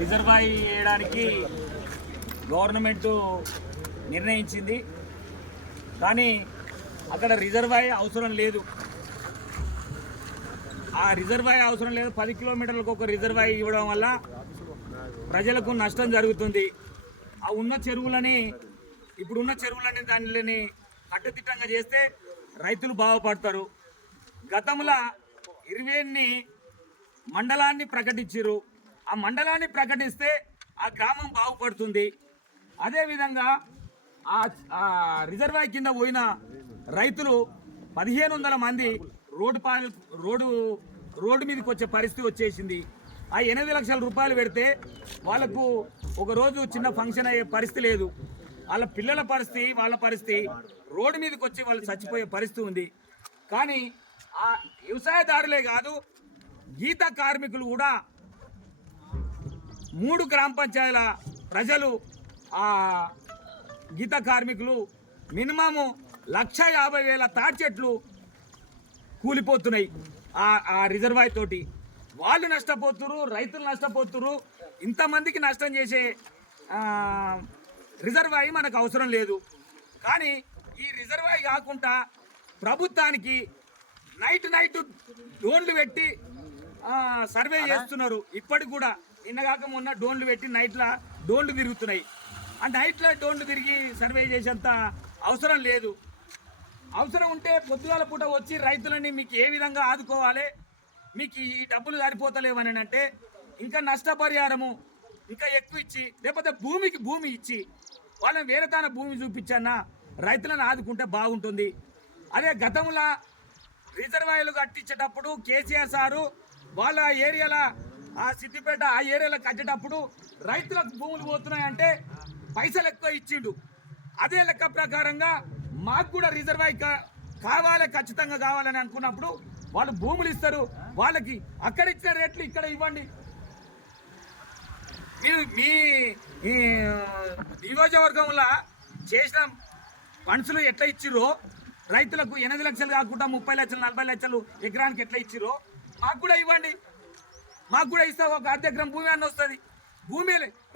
Reservoir చేయడానికి government నిర్ణయించింది. కానీ అక్కడ రిజర్వాయ్ అవసరం లేదు. ఆ రిజర్వాయ్ అవసరం లేదు. పది కిలోమీటర్లకు ఒక రిజర్వాయ్ ఇవ్వడం వల్ల ప్రజలకు నష్టం జరుగుతుంది. ఆ ఉన్న చెరువులని ఇప్పుడున్న చెరువులని దానిని కట్టుదిట్టంగా చేస్తే రైతులు బాగుపడతారు. గతంలో ఇరవైని మండలాన్ని ప్రకటించారు ఆ మండలాన్ని ప్రకటిస్తే ఆ గ్రామం బాగుపడుతుంది. అదేవిధంగా ఆ ఆ రిజర్వాయర్ కింద పోయిన రైతులు పదిహేను వందల మంది రోడ్డు పాలు రోడ్డు రోడ్డు మీదకి వచ్చే పరిస్థితి వచ్చేసింది. ఆ ఎనిమిది లక్షల రూపాయలు పెడితే వాళ్ళకు ఒక రోజు చిన్న ఫంక్షన్ అయ్యే పరిస్థితి లేదు. వాళ్ళ పిల్లల పరిస్థితి వాళ్ళ పరిస్థితి రోడ్డు మీదకి వచ్చి వాళ్ళు చచ్చిపోయే పరిస్థితి ఉంది. కానీ ఆ వ్యవసాయదారులే కాదు గీత కార్మికులు కూడా మూడు గ్రామ పంచాయతీల ప్రజలు ఆ గీత కార్మికులు మినిమము లక్ష యాభై వేల తాటి చెట్లు కూలిపోతున్నాయి. ఆ ఆ రిజర్వాయర్ తోటి. వాళ్ళు నష్టపోతురు రైతులు నష్టపోతురు ఇంతమందికి నష్టం చేసే రిజర్వాయ్ మనకు అవసరం లేదు. కానీ ఈ రిజర్వాయ్ కాకుండా ప్రభుత్వానికి నైట్ నైట్ డోన్లు పెట్టి సర్వే చేస్తున్నారు. ఇప్పటికి కూడా నిన్న కాక మొన్న డోన్లు పెట్టి నైట్ల డోన్లు తిరుగుతున్నాయి. ఆ నైట్లో డోన్లు తిరిగి సర్వే చేసేంత అవసరం లేదు. అవసరం ఉంటే పొద్దుగాల పూట వచ్చి రైతులని మీకు ఏ విధంగా ఆదుకోవాలి? మీకు ఈ డబ్బులు సరిపోతలేవని అంటే ఇంకా నష్టపరిహారము ఇంకా ఎక్కువ ఇచ్చి లేకపోతే భూమికి భూమి ఇచ్చి వాళ్ళని వేరే తాన భూమి చూపించన్నా రైతులను ఆదుకుంటే బాగుంటుంది. అదే గతంలో రిజర్వాయర్లు కట్టించేటప్పుడు కేసీఆర్ సారు వాళ్ళ ఏరియాల ఆ సిద్దిపేట ఆ ఏరియాలో కట్టేటప్పుడు రైతులకు భూములు పోతున్నాయంటే పైసలు ఎక్కువ ఇచ్చిండు. అదే లెక్క ప్రకారంగా మాకు కూడా రిజర్వాయర్ కావాలి ఖచ్చితంగా కావాలని అనుకున్నప్పుడు వాళ్ళు భూములు ఇస్తారు. వాళ్ళకి అక్కడ ఇచ్చిన రేట్లు ఇక్కడ ఇవ్వండి. మీరు మీ ఈ నియోజకవర్గంలో చేసిన ఫండ్స్లు ఎట్లా ఇచ్చిర్రో రైతులకు ఎనిమిది లక్షలు కాకుండా ముప్పై లక్షలు నలభై లక్షలు ఎకరానికి ఎట్లా ఇచ్చిర్రో మాకు కూడా ఇవ్వండి. మాకు కూడా ఇస్తావు ఒక అర్ధగ్రం భూమి అన్న వస్తుంది. భూమి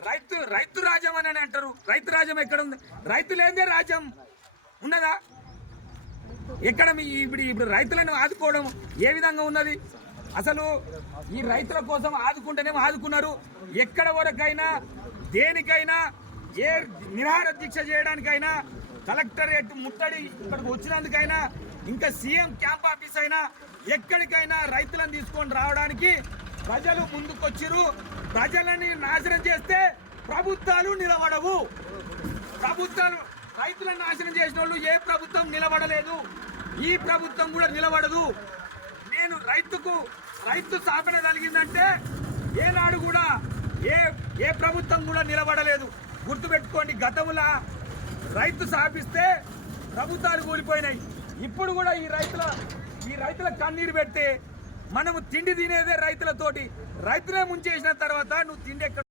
రైతు రైతు రాజ్యం అని అంటారు. రైతు రాజ్యం ఎక్కడ ఉంది? రైతు లేదే రాజ్యం ఉన్నదా? ఎక్కడ మీ ఇప్పుడు ఇప్పుడు రైతులను ఆదుకోవడం ఏ విధంగా ఉన్నది? అసలు ఈ రైతుల కోసం ఆదుకుంటేనేమో ఆదుకున్నారు. ఎక్కడ వరకైనా దేనికైనా ఏ నిరాహార దీక్ష చేయడానికైనా కలెక్టరేట్ ముట్టడి ఇక్కడికి వచ్చినందుకైనా ఇంకా సీఎం క్యాంప్ ఆఫీస్ అయినా ఎక్కడికైనా రైతులను తీసుకొని రావడానికి ప్రజలు ముందుకొచ్చిరు ప్రజలని నాశనం చేస్తే ప్రభుత్వాలు నిలబడవు. ప్రభుత్వాలు రైతులను నాశనం చేసిన వాళ్ళు ఏ ప్రభుత్వం నిలబడలేదు. ఈ ప్రభుత్వం కూడా నిలబడదు. నేను రైతుకు రైతు స్థాపన కలిగిందంటే ఏనాడు కూడా ఏ ఏ ప్రభుత్వం కూడా నిలబడలేదు. గుర్తుపెట్టుకోండి గతంలో రైతు స్థాపిస్తే ప్రభుత్వాలు కూలిపోయినాయి. ఇప్పుడు కూడా ఈ రైతుల ఈ రైతుల కన్నీరు పెడితే మనము తిండి తినేదే రైతులతోటి. రైతులే ముంచేసిన తర్వాత నువ్వు తిండి ఎక్కడ